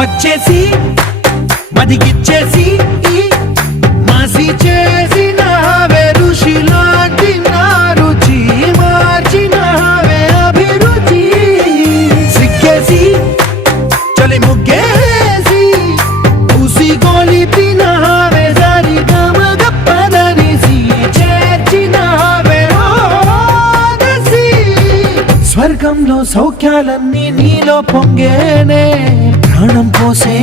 వచ్చేసి మదిగిచ్చేసి మాసి చేసినావే ఋషిలాంటి నా రుచి మార్చినావే అభిరుచి సిగ్గేసి చలి ముగ్గేసి ఉసి గోలిపినావే సరి గమగప్పదనిసి చేర్చినావే ఓదసి స్వర్గంలో సౌఖ్యాలన్నీ నీలో పొంగేనే ప్రాణం పోసే